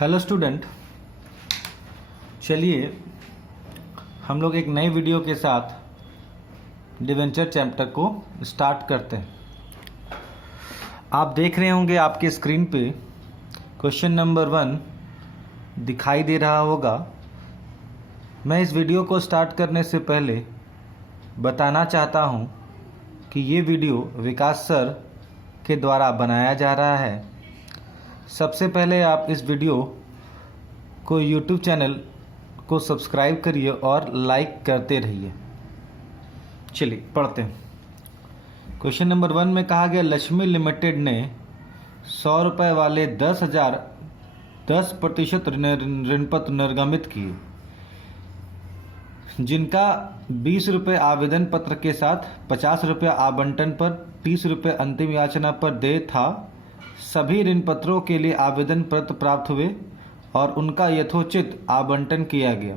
Hello student, चलिए हम लोग एक नए वीडियो के साथ डिवेंचर चैप्टर को स्टार्ट करते हैं। आप देख रहे होंगे आपके स्क्रीन पे क्वेश्चन नंबर 1 दिखाई दे रहा होगा। मैं इस वीडियो को स्टार्ट करने से पहले बताना चाहता हूं कि ये वीडियो विकास सर के द्वारा बनाया जा रहा है। सबसे पहले आप इस वीडियो को YouTube चैनल को सब्सक्राइब करिए और लाइक करते रहिए। चलिए पढ़ते हैं। क्वेश्चन नंबर 1 में कहा गया, लक्ष्मी लिमिटेड ने 100 रुपये वाले 10% ऋण पत्र निर्गमित किए, जिनका 20 रुपये आवेदन पत्र के साथ 50 रुपये आवंटन पर 30 रुपये अंतिम याचना पर देय था। सभी ऋण पत्रों के लिए आवेदन पत्र प्राप्त हुए और उनका यथोचित आवंटन किया गया।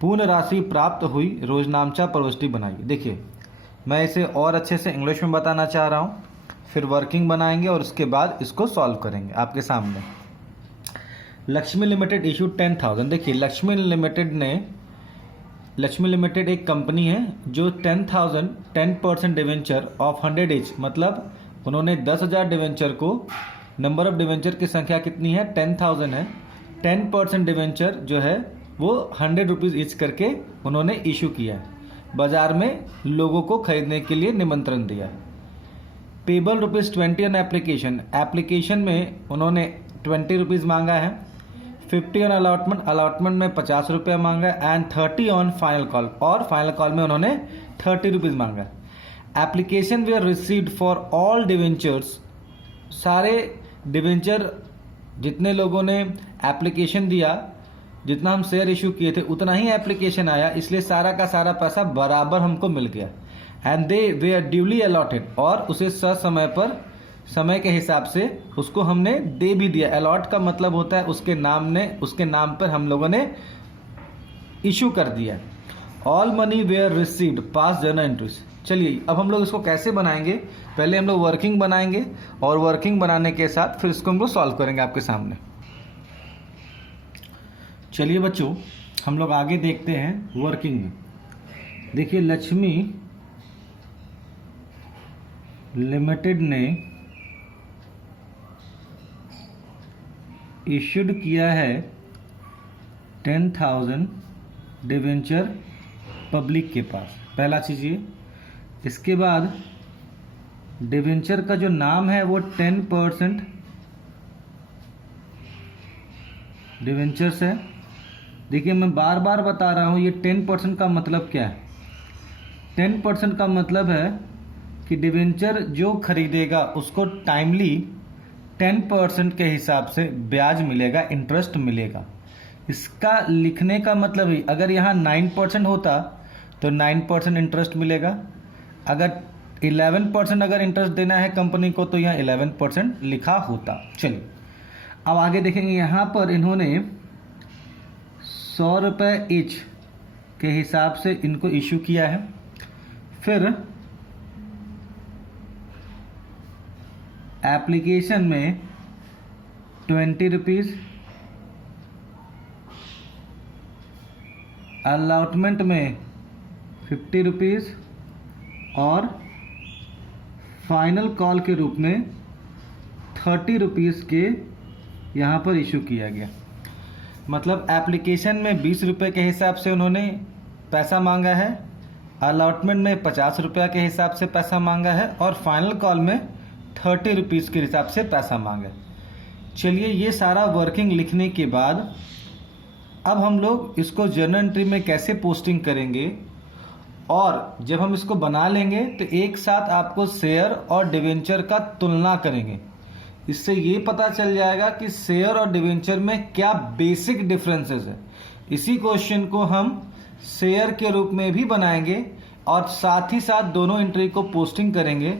पूर्ण राशि प्राप्त हुई, रोजनामचा प्रविष्टि बनाई। देखिए, मैं इसे और अच्छे से इंग्लिश में बताना चाह रहा हूँ, फिर वर्किंग बनाएंगे और उसके बाद इसको सॉल्व करेंगे आपके सामने। Lakshmi limited issued 10,000। देखिए, लक्ष्मी लिमिटेड एक कंपनी है जो 10% डिवेंचर ऑफ 100 each, मतलब उन्होंने 10,000 डिवेंचर को, नंबर ऑफ डिवेंचर की संख्या कितनी है, 10,000 है। 10% डिवेंचर जो है वो 100 रुपीज़ ईच करके उन्होंने इशू किया है, बाजार में लोगों को खरीदने के लिए निमंत्रण दिया। पेबल ₹20 ऑन एप्लीकेशन में उन्होंने 20 रुपीज़ मांगा है। 50 ऑन अलॉटमेंट में 50 रुपया मांगा है एंड 30 ऑन फाइनल कॉल, और फाइनल कॉल में उन्होंने 30 रुपीज़ मांगा है। Application were received for all debentures. सारे डिवेंचर, जितने लोगों ने एप्लीकेशन दिया, जितना हम शेयर इशू किए थे उतना ही एप्लीकेशन आया, इसलिए सारा का सारा पैसा बराबर हमको मिल गया। And they were duly allotted, और उसे समय पर, समय के हिसाब से उसको हमने दे भी दिया। अलॉट का मतलब होता है उसके नाम पर हम लोगों ने इशू कर दिया। All money were received pass journal entries. चलिए अब हम लोग इसको कैसे बनाएंगे, पहले हम लोग वर्किंग बनाएंगे और वर्किंग बनाने के साथ फिर इसको हम लोग सॉल्व करेंगे आपके सामने। चलिए बच्चों, हम लोग आगे देखते हैं वर्किंग में। देखिए, लक्ष्मी लिमिटेड ने इशूड किया है 10,000 डिवेंचर पब्लिक के पास, पहला चीज़ ये। इसके बाद डिवेंचर का जो नाम है वो 10% डिवेंचर्स है। देखिए, मैं बार बार बता रहा हूँ, ये 10% का मतलब क्या है। 10% का मतलब है कि डिवेंचर जो खरीदेगा उसको टाइमली 10% के हिसाब से ब्याज मिलेगा, इंटरेस्ट मिलेगा। इसका लिखने का मतलब ही, अगर यहाँ 9% होता तो 9% इंटरेस्ट मिलेगा। अगर 11% अगर इंटरेस्ट देना है कंपनी को तो यहाँ 11% लिखा होता। चलिए अब आगे देखेंगे। यहाँ पर इन्होंने 100 रुपये ईच के हिसाब से इनको इशू किया है। फिर एप्लीकेशन में 20 रुपीज़, अलॉटमेंट में 50 रुपीज़ और फाइनल कॉल के रूप में 30 रुपीज़ के यहाँ पर इशू किया गया। मतलब एप्लीकेशन में 20 रुपये के हिसाब से उन्होंने पैसा मांगा है, अलॉटमेंट में 50 रुपया के हिसाब से पैसा मांगा है और फाइनल कॉल में 30 रुपीज़ के हिसाब से पैसा मांगा है। चलिए, ये सारा वर्किंग लिखने के बाद अब हम लोग इसको जर्नल एंट्री में कैसे पोस्टिंग करेंगे, और जब हम इसको बना लेंगे तो एक साथ आपको शेयर और डिवेंचर का तुलना करेंगे। इससे ये पता चल जाएगा कि शेयर और डिवेंचर में क्या बेसिक डिफरेंसेस है। इसी क्वेश्चन को हम शेयर के रूप में भी बनाएंगे और साथ ही साथ दोनों एंट्री को पोस्टिंग करेंगे,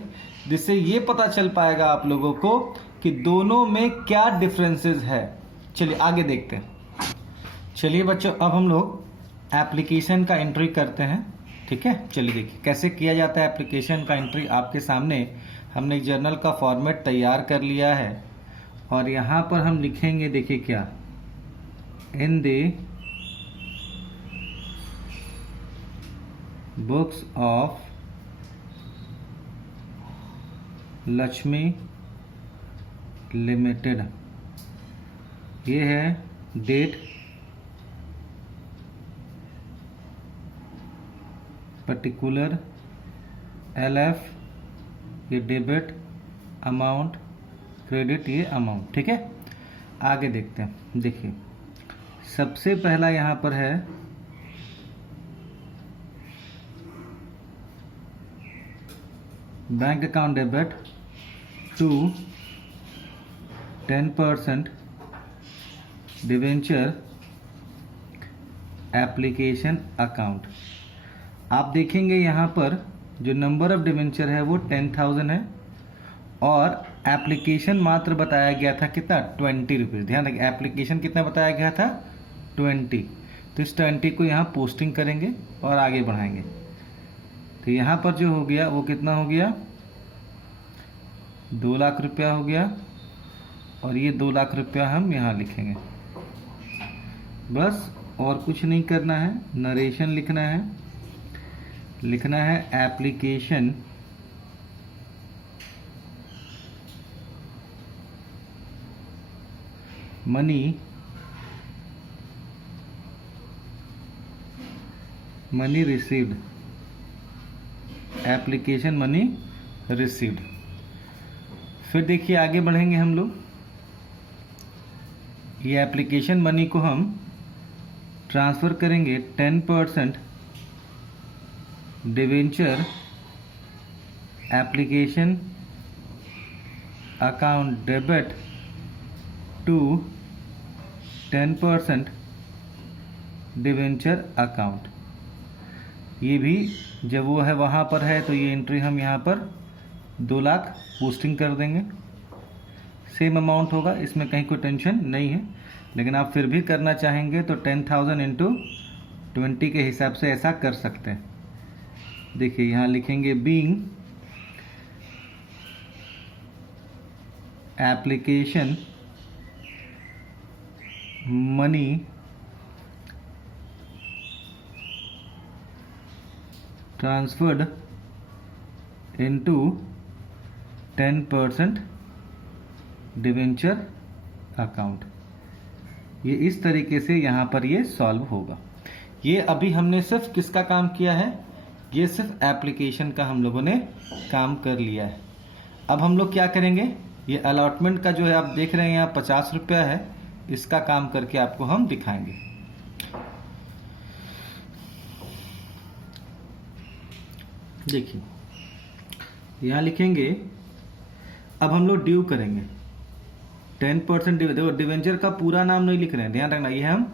जिससे ये पता चल पाएगा आप लोगों को कि दोनों में क्या डिफरेंसेस है। चलिए आगे देखते हैं। चलिए बच्चों, अब हम लोग एप्लीकेशन का एंट्री करते हैं। ठीक है, चलिए देखिए कैसे किया जाता है एप्लीकेशन का एंट्री। आपके सामने हमने एक जर्नल का फॉर्मेट तैयार कर लिया है और यहाँ पर हम लिखेंगे, देखिए क्या, in the books of Lakshmi limited. ये है डेट, पर्टिकुलर, LF ये डेबिट अमाउंट, क्रेडिट ये अमाउंट। ठीक है, आगे देखते हैं। देखिए सबसे पहला यहाँ पर है bank account debit to 10% debenture application account. आप देखेंगे यहाँ पर जो नंबर ऑफ डिवेंचर है वो 10,000 है और एप्लीकेशन मात्र बताया गया था कितना, 20 रुपीज़। ध्यान रखिए एप्लीकेशन कितना बताया गया था, 20। तो इस 20 को यहाँ पोस्टिंग करेंगे और आगे बढ़ाएंगे। तो यहाँ पर जो हो गया वो कितना हो गया, 2 लाख रुपया हो गया और ये 2 लाख रुपया हम यहाँ लिखेंगे। बस और कुछ नहीं करना है, नरेशन लिखना है। लिखना है application money received, application money received. फिर देखिए आगे बढ़ेंगे हम लोग। ये एप्लीकेशन मनी को हम ट्रांसफ़र करेंगे 10% debenture application account debit to 10% debenture account. ये भी जब वो है वहाँ पर है तो ये एंट्री हम यहाँ पर 2 लाख पोस्टिंग कर देंगे। सेम अमाउंट होगा, इसमें कहीं कोई टेंशन नहीं है, लेकिन आप फिर भी करना चाहेंगे तो 10,000 इंटू 20 के हिसाब से ऐसा कर सकते हैं। देखिए यहाँ लिखेंगे being application money transferred into 10% debenture account. ये इस तरीके से यहाँ पर ये सॉल्व होगा। ये अभी हमने सिर्फ किसका काम किया है, ये सिर्फ एप्लीकेशन का हम लोगों ने काम कर लिया है। अब हम लोग क्या करेंगे, ये अलॉटमेंट का जो है आप देख रहे हैं यहाँ 50 रुपया है, इसका काम करके आपको हम दिखाएंगे। देखिए यहाँ लिखेंगे, अब हम लोग ड्यू करेंगे 10%। देखो डिवेंचर का पूरा नाम नहीं लिख रहे हैं, ध्यान रखना, ये हम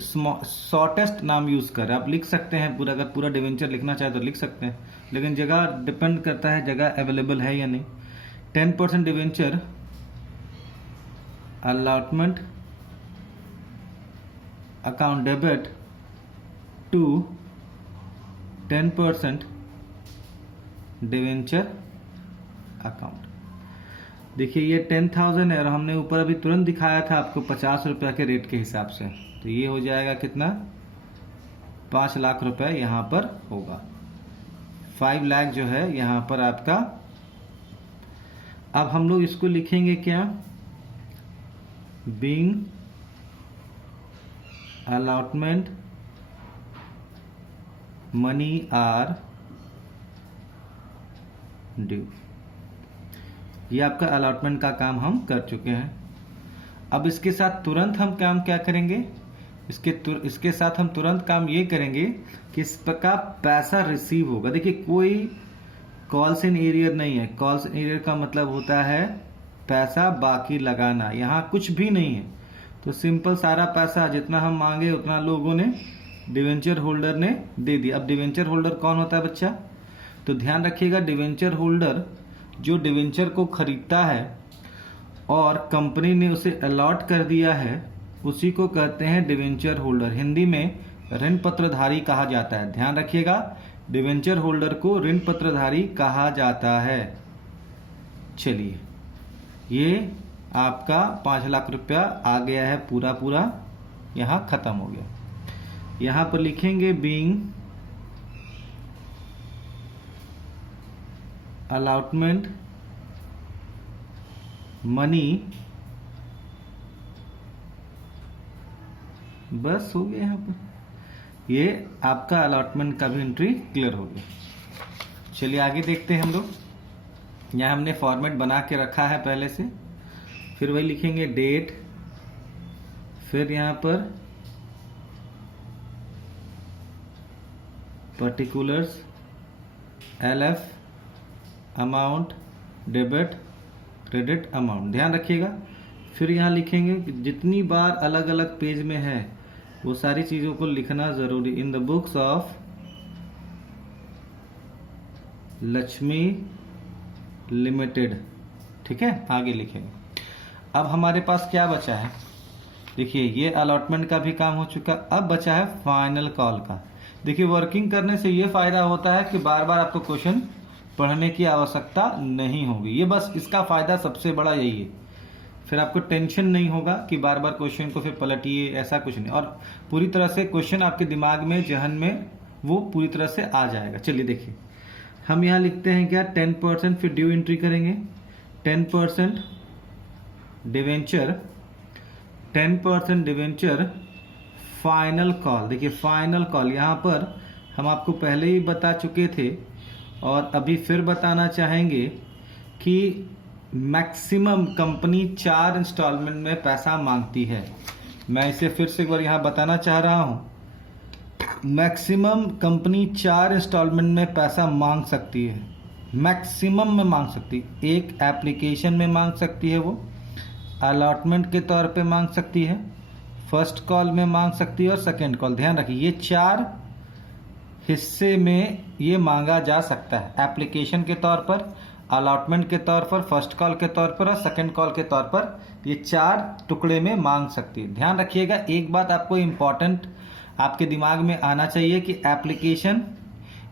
शॉर्टेस्ट नाम यूज कर रहे हैं। आप लिख सकते हैं पूरा, अगर पूरा डिवेंचर लिखना चाहे तो लिख सकते हैं, लेकिन जगह डिपेंड करता है जगह अवेलेबल है या नहीं। 10% debenture allotment account debit to 10% debenture account. देखिए ये 10,000 है और हमने ऊपर अभी तुरंत दिखाया था आपको 50 रुपया के रेट के हिसाब से, तो ये हो जाएगा कितना, 5 लाख रुपया यहाँ पर होगा। 5 लाख जो है यहाँ पर आपका। अब हम लोग इसको लिखेंगे क्या, being allotment money are due. ये आपका अलॉटमेंट का काम हम कर चुके हैं। अब इसके साथ तुरंत हम काम क्या करेंगे, इसके साथ हम तुरंत काम ये करेंगे कि इसका पैसा रिसीव होगा। देखिए कोई कॉल्स इन एरियर नहीं है। कॉल्स इन एरियर का मतलब होता है पैसा बाकी लगाना, यहाँ कुछ भी नहीं है। तो सिंपल सारा पैसा जितना हम मांगे उतना लोगों ने, डिवेंचर होल्डर ने दे दिया। अब डिवेंचर होल्डर कौन होता है बच्चा, तो ध्यान रखिएगा, डिवेंचर होल्डर जो डिवेंचर को खरीदता है और कंपनी ने उसे अलॉट कर दिया है, उसी को कहते हैं डिवेंचर होल्डर। हिंदी में ऋण पत्रधारी कहा जाता है। ध्यान रखिएगा, डिवेंचर होल्डर को ऋण पत्रधारी कहा जाता है। चलिए ये आपका 5 लाख रुपया आ गया है पूरा। यहाँ खत्म हो गया। यहाँ पर लिखेंगे बीइंग अलॉटमेंट मनी, बस हो गया। यहाँ पर ये आपका अलॉटमेंट का भी एंट्री क्लियर हो गया। चलिए आगे देखते हैं हम लोग। यहाँ हमने फॉर्मेट बना के रखा है पहले से, फिर वही लिखेंगे डेट, फिर यहाँ पर particulars, LF, amount, debit, credit amount, ध्यान रखिएगा। फिर यहाँ लिखेंगे कि जितनी बार अलग अलग पेज में है वो सारी चीज़ों को लिखना ज़रूरी। In the books of Lakshmi limited, ठीक है, आगे लिखेंगे। अब हमारे पास क्या बचा है, देखिए ये अलॉटमेंट का भी काम हो चुका। अब बचा है फाइनल कॉल का। देखिए वर्किंग करने से ये फायदा होता है कि बार बार आपको क्वेश्चन पढ़ने की आवश्यकता नहीं होगी। ये बस इसका फायदा सबसे बड़ा यही है। फिर आपको टेंशन नहीं होगा कि बार बार क्वेश्चन को फिर पलटिए, ऐसा कुछ नहीं। और पूरी तरह से क्वेश्चन आपके दिमाग में, जहन में वो पूरी तरह से आ जाएगा। चलिए देखिए, हम यहाँ लिखते हैं क्या, 10%, फिर ड्यू एंट्री करेंगे 10% डिवेंचर, 10% डिवेंचर फाइनल कॉल। देखिए फाइनल कॉल यहाँ पर हम आपको पहले ही बता चुके थे और अभी फिर बताना चाहेंगे कि मैक्सिमम कंपनी 4 इंस्टॉलमेंट में पैसा मांगती है। मैं इसे फिर से एक बार यहाँ बताना चाह रहा हूँ। मैक्सिमम कंपनी 4 इंस्टॉलमेंट में पैसा मांग सकती है, मैक्सिमम में मांग सकती है। एक एप्लीकेशन में मांग सकती है, वो अलॉटमेंट के तौर पे मांग सकती है, फर्स्ट कॉल में मांग सकती है और सेकेंड कॉल। ध्यान रखिए ये 4 हिस्से में ये मांगा जा सकता है, एप्लीकेशन के तौर पर, अलॉटमेंट के तौर पर, फर्स्ट कॉल के तौर पर और सेकेंड कॉल के तौर पर। ये 4 टुकड़े में मांग सकती है। ध्यान रखिएगा, एक बात आपको इम्पॉर्टेंट आपके दिमाग में आना चाहिए कि एप्लीकेशन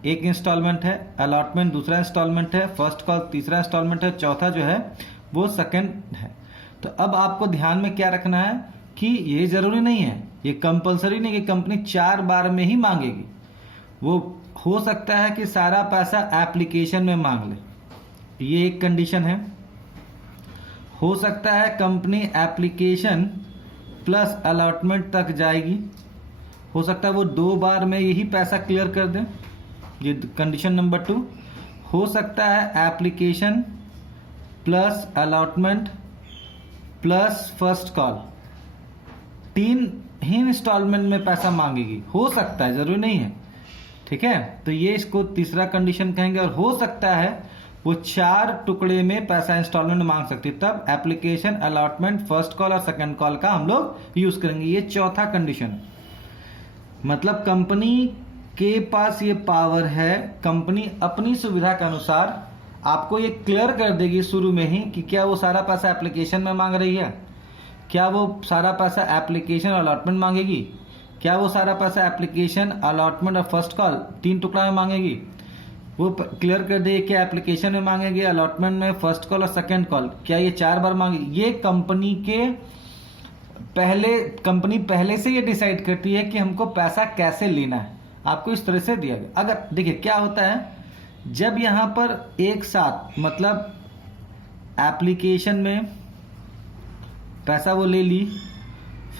एक इंस्टॉलमेंट है, अलॉटमेंट दूसरा इंस्टॉलमेंट है, फर्स्ट कॉल तीसरा इंस्टॉलमेंट है, चौथा जो है वो सेकेंड है। तो अब आपको ध्यान में क्या रखना है कि ये जरूरी नहीं है, ये कंपलसरी नहीं कि कंपनी 4 बार में ही मांगेगी। वो हो सकता है कि सारा पैसा एप्लीकेशन में मांग ले, ये एक कंडीशन है। हो सकता है कंपनी एप्लीकेशन प्लस अलॉटमेंट तक जाएगी, हो सकता है वो 2 बार में यही पैसा क्लियर कर दें, ये कंडीशन नंबर 2। हो सकता है application plus allotment plus first call 3 ही इंस्टॉलमेंट में पैसा मांगेगी, हो सकता है, जरूरी नहीं है, ठीक है। तो ये इसको तीसरा कंडीशन कहेंगे। और हो सकता है वो 4 टुकड़े में पैसा इंस्टॉलमेंट मांग सकती है, तब एप्लीकेशन, अलॉटमेंट, फर्स्ट कॉल और सेकंड कॉल का हम लोग यूज करेंगे। ये चौथा कंडीशन, मतलब कंपनी के पास ये पावर है, कंपनी अपनी सुविधा के अनुसार आपको ये क्लियर कर देगी शुरू में ही कि क्या वो सारा पैसा एप्लीकेशन में मांग रही है, क्या वो सारा पैसा एप्लीकेशन अलॉटमेंट मांगेगी, क्या वो सारा पैसा एप्लीकेशन, अलॉटमेंट और फर्स्ट कॉल 3 टुकड़ा में मांगेगी। वो क्लियर कर देगी क्या एप्लीकेशन में मांगेगी, अलॉटमेंट में, फर्स्ट कॉल और सेकंड कॉल, क्या ये 4 बार मांगेगी। ये कंपनी पहले से ये डिसाइड करती है कि हमको पैसा कैसे लेना है, आपको इस तरह से दिया गया। अगर देखिए क्या होता है, जब यहां पर एक साथ मतलब एप्लीकेशन में पैसा वो ले ली,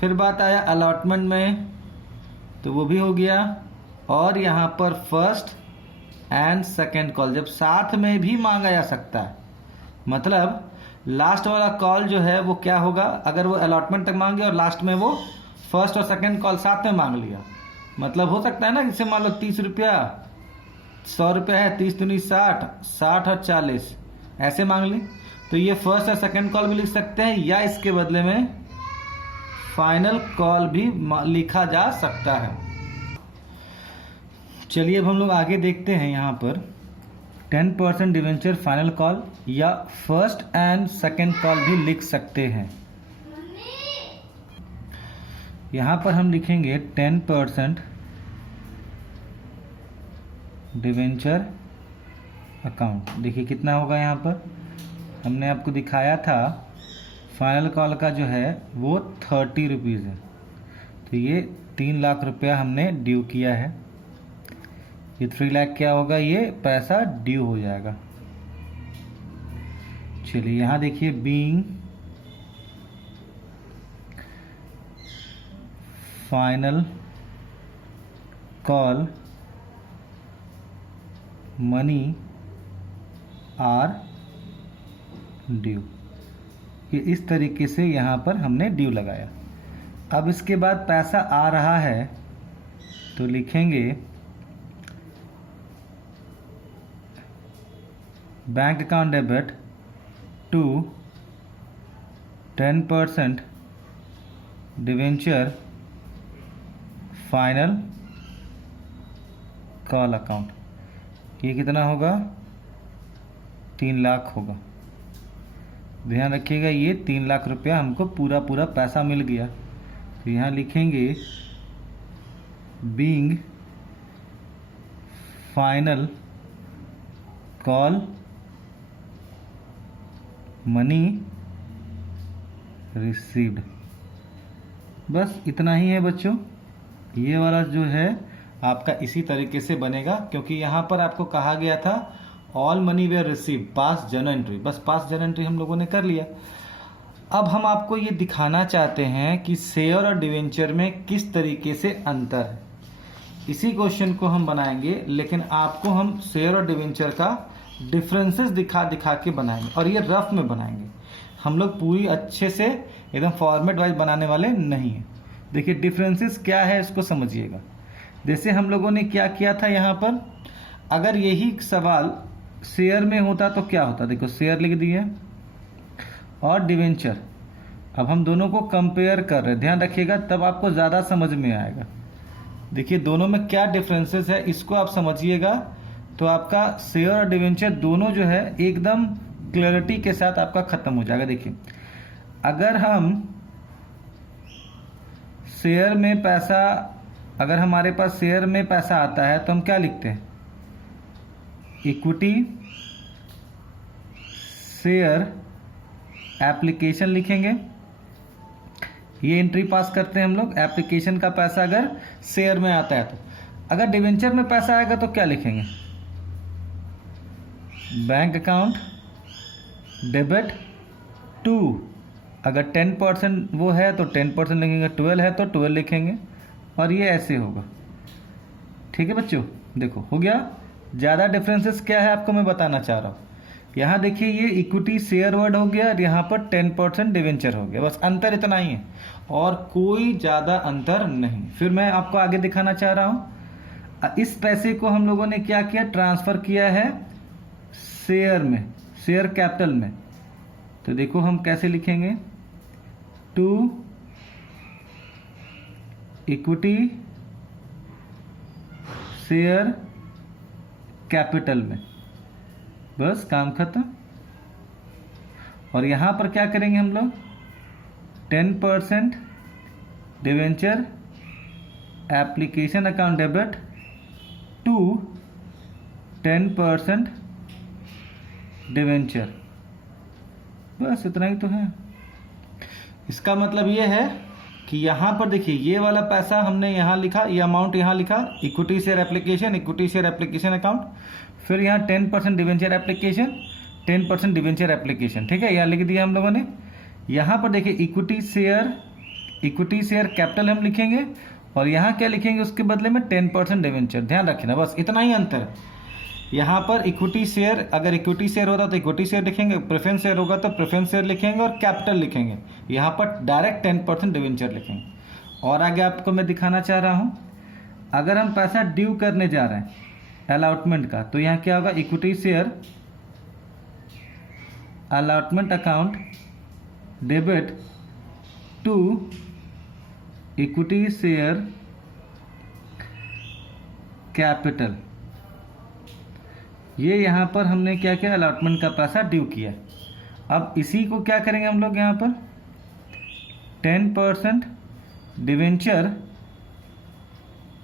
फिर बात आया अलॉटमेंट में तो वो भी हो गया, और यहां पर फर्स्ट एंड सेकेंड कॉल जब साथ में भी मांगा जा सकता है, मतलब लास्ट वाला कॉल जो है वो क्या होगा, अगर वो अलॉटमेंट तक मांगे और लास्ट में वो फर्स्ट और सेकेंड कॉल साथ में मांग लिया, मतलब हो सकता है ना, जैसे मान लो 30 रुपया, 100 रुपया है, 30 दूनी 60, 60 और 40 ऐसे मांग ली, तो ये फर्स्ट और सेकेंड कॉल भी लिख सकते हैं, या इसके बदले में फाइनल कॉल भी लिखा जा सकता है। चलिए अब हम लोग आगे देखते हैं। यहाँ पर 10% डिवेंचर फाइनल कॉल या फर्स्ट एंड सेकेंड कॉल भी लिख सकते हैं। यहाँ पर हम लिखेंगे 10% डिवेंचर अकाउंट। देखिए कितना होगा, यहाँ पर हमने आपको दिखाया था फाइनल कॉल का जो है वो 30 रुपीज़ है, तो ये 3 लाख रुपया हमने ड्यू किया है। ये 3 लाख क्या होगा, ये पैसा ड्यू हो जाएगा। चलिए यहाँ देखिए, being final call money are due, ये इस तरीके से यहाँ पर हमने ड्यू लगाया। अब इसके बाद पैसा आ रहा है तो लिखेंगे bank account debit to 10% debenture final call account. ये कितना होगा, 3 लाख होगा। ध्यान रखिएगा, ये 3 लाख रुपया हमको पूरा पूरा पैसा मिल गया। तो यहाँ लिखेंगे being final call money received. बस इतना ही है बच्चों। ये वाला जो है आपका इसी तरीके से बनेगा, क्योंकि यहाँ पर आपको कहा गया था all money were receive passed journal entry. बस पास्ट जर्नल एंट्री हम लोगों ने कर लिया। अब हम आपको ये दिखाना चाहते हैं कि शेयर और डिवेंचर में किस तरीके से अंतर है। इसी क्वेश्चन को हम बनाएंगे, लेकिन आपको हम शेयर और डिवेंचर का डिफरेंसेस दिखा दिखा के बनाएंगे, और ये रफ में बनाएंगे। हम लोग पूरी अच्छे से एकदम फॉर्मेट वाइज बनाने वाले नहीं है। देखिए डिफरेंसेस क्या है इसको समझिएगा। जैसे हम लोगों ने क्या किया था यहाँ पर, अगर यही सवाल शेयर में होता तो क्या होता, देखो शेयर लिख दिए और डिवेंचर। अब हम दोनों को कंपेयर कर रहे हैं, ध्यान रखिएगा, तब आपको ज़्यादा समझ में आएगा। देखिए दोनों में क्या डिफरेंसेस है इसको आप समझिएगा, तो आपका शेयर और डिवेंचर दोनों जो है एकदम क्लैरिटी के साथ आपका खत्म हो जाएगा। देखिए अगर हम शेयर में पैसा, अगर हमारे पास शेयर में पैसा आता है तो हम क्या लिखते हैं, इक्विटी शेयर एप्लीकेशन लिखेंगे। ये एंट्री पास करते हैं हम लोग, एप्लीकेशन का पैसा अगर शेयर में आता है तो। अगर डिवेंचर में पैसा आएगा तो क्या लिखेंगे, बैंक अकाउंट डेबिट टू, अगर 10% वो है तो 10% लिखेंगे, 12 है तो 12 लिखेंगे, और ये ऐसे होगा। ठीक है बच्चों, देखो हो गया। ज़्यादा डिफरेंसेस क्या है आपको मैं बताना चाह रहा हूँ। यहाँ देखिए ये इक्विटी शेयर वर्ड हो गया और यहाँ पर 10% डिवेंचर हो गया। बस अंतर इतना ही है और कोई ज़्यादा अंतर नहीं। फिर मैं आपको आगे दिखाना चाह रहा हूँ, इस पैसे को हम लोगों ने क्या किया, ट्रांसफ़र किया है शेयर में, शेयर कैपिटल में। तो देखो हम कैसे लिखेंगे, टू इक्विटी शेयर कैपिटल में, बस काम खत्म। और यहां पर क्या करेंगे हम लोग, 10% debenture application account debit to 10% debenture, बस इतना ही तो है। इसका मतलब ये है कि यहाँ पर देखिए ये वाला पैसा हमने यहाँ लिखा, ये अमाउंट यहाँ लिखा, equity share application, equity share application account, फिर यहाँ 10% डिवेंचर एप्लीकेशन, 10% डिवेंचर एप्लीकेशन। ठीक है, यहाँ लिख दिया हम लोगों ने। यहाँ पर देखिए इक्विटी शेयर कैपिटल हम लिखेंगे, और यहाँ क्या लिखेंगे उसके बदले में 10% डिवेंचर। ध्यान रखना, बस इतना ही अंतर है। यहाँ पर इक्विटी शेयर, अगर इक्विटी शेयर होता तो इक्विटी शेयर लिखेंगे, प्रेफरेंस शेयर होगा तो प्रेफरेंस शेयर लिखेंगे और कैपिटल लिखेंगे। यहाँ पर डायरेक्ट 10% डिवेंचर लिखेंगे। और आगे आपको मैं दिखाना चाह रहा हूँ, अगर हम पैसा ड्यू करने जा रहे हैं अलॉटमेंट का, तो यहाँ क्या होगा, equity share allotment account debit to equity share capital. ये यहाँ पर हमने क्या किया, अलॉटमेंट का पैसा ड्यू किया। अब इसी को क्या करेंगे हम लोग, यहाँ पर 10% डिवेंचर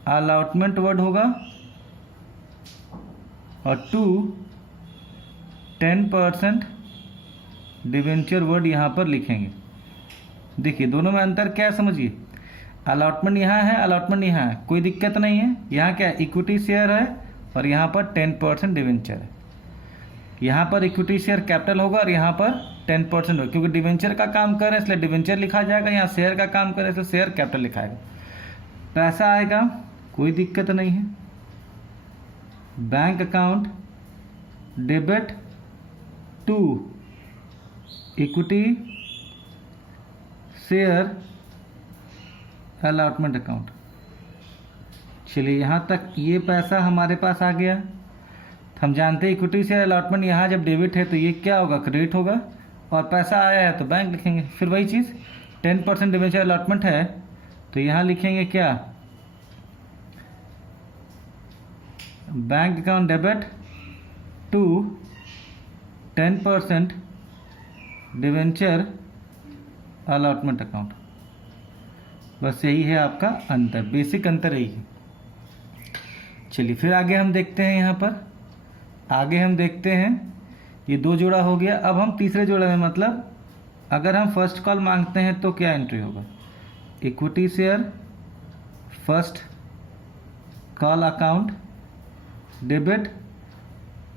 अलॉटमेंट वर्ड होगा और 10% डिवेंचर वर्ड यहाँ पर लिखेंगे। देखिए दोनों में अंतर क्या है समझिए। अलॉटमेंट यहाँ है, अलॉटमेंट यहाँ है, कोई दिक्कत नहीं है। यहाँ क्या है, इक्विटी शेयर है और यहाँ पर 10% डिवेंचर है। यहाँ पर इक्विटी शेयर कैपिटल होगा और यहाँ पर 10% होगा, क्योंकि डिवेंचर का काम कर रहे हैं इसलिए डिवेंचर लिखा जाएगा। यहाँ शेयर का काम कर रहे हैं इसलिए शेयर कैपिटल लिखाएगा। पैसा आएगा, कोई दिक्कत नहीं है। Bank account debit to equity share allotment account. चलिए यहाँ तक ये पैसा हमारे पास आ गया। हम जानते हैं इक्विटी शेयर अलॉटमेंट यहाँ जब डेबिट है तो ये क्या होगा, क्रेडिट होगा, और पैसा आया है तो बैंक लिखेंगे। फिर वही चीज़ 10% डिवेंचर अलॉटमेंट है तो यहाँ लिखेंगे क्या, bank account debit to 10% debenture allotment account. बस यही है आपका अंतर, बेसिक अंतर यही है। चलिए फिर आगे हम देखते हैं। यहाँ पर आगे हम देखते हैं, ये 2 जोड़ा हो गया। अब हम तीसरे जोड़े में, मतलब अगर हम फर्स्ट कॉल मांगते हैं तो क्या एंट्री होगा, equity share first call account debit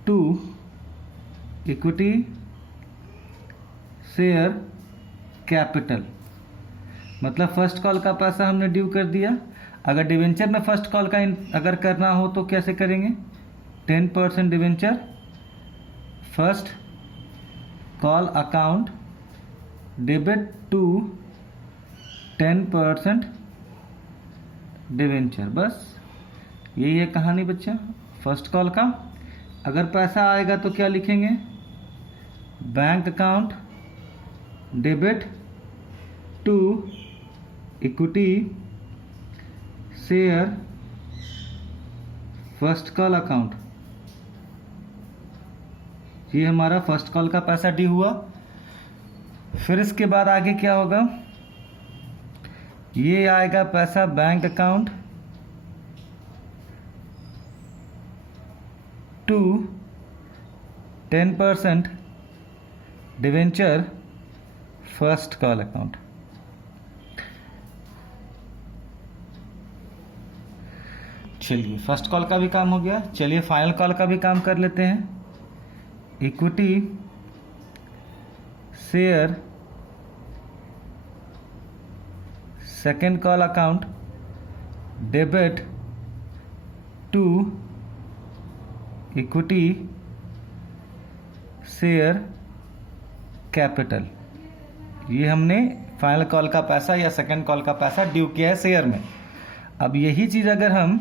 to equity share capital. मतलब फर्स्ट कॉल का पैसा हमने ड्यू कर दिया। अगर डिवेंचर में फर्स्ट कॉल का अगर करना हो तो कैसे करेंगे, 10% debenture first call account debit to 10% debenture. बस यही है कहानी बच्चा फर्स्ट कॉल का। अगर पैसा आएगा तो क्या लिखेंगे, bank account debit to equity share first call account. ये हमारा फर्स्ट कॉल का पैसा ड्यू हुआ। फिर इसके बाद आगे क्या होगा, ये आएगा पैसा bank account to 10% debenture first call account. चलिए फर्स्ट कॉल का भी काम हो गया। चलिए फाइनल कॉल का भी काम कर लेते हैं। Equity share second call account debit to equity share capital. ये हमने फाइनल कॉल का पैसा या सेकेंड कॉल का पैसा ड्यू किया है शेयर में। अब यही चीज़ अगर हम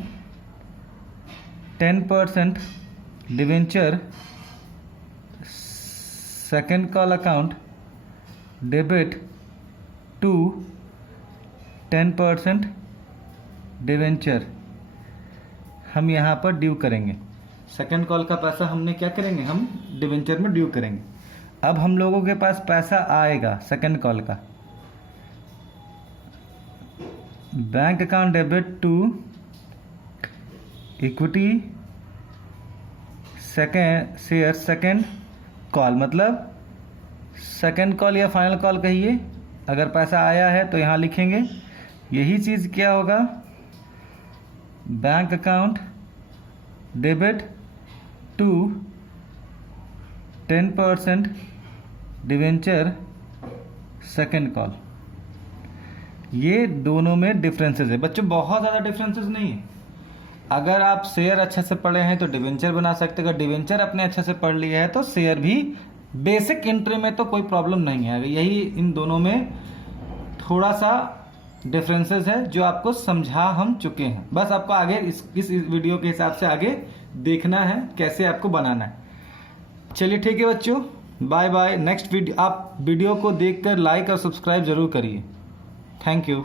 10% debenture second call account debit to 10% debenture हम यहाँ पर ड्यू करेंगे। सेकेंड कॉल का पैसा हमने क्या करेंगे, हम डिवेंचर में ड्यू करेंगे। अब हम लोगों के पास पैसा आएगा सेकेंड कॉल का, bank account debit to equity second share second call, मतलब सेकेंड कॉल या फाइनल कॉल कहिए। अगर पैसा आया है तो यहाँ लिखेंगे। यही चीज़ क्या होगा, bank account debit to 10% debenture second call. ये दोनों में डिफरेंसेस है बच्चों, बहुत ज़्यादा डिफरेंसेस नहीं है। अगर आप शेयर अच्छे से पढ़े हैं तो डिवेंचर बना सकते हैं। अगर डिवेंचर अपने अच्छे से पढ़ लिया है तो शेयर भी, बेसिक एंट्री में तो कोई प्रॉब्लम नहीं है। यही इन दोनों में थोड़ा सा डिफरेंसेस है जो आपको समझा हम चुके हैं। बस आपको आगे इस वीडियो के हिसाब से आगे देखना है कैसे आपको बनाना है। चलिए ठीक है बच्चों, बाय बाय। नेक्स्ट वीडियो, आप वीडियो को देखकर लाइक और सब्सक्राइब जरूर करिए। Thank you.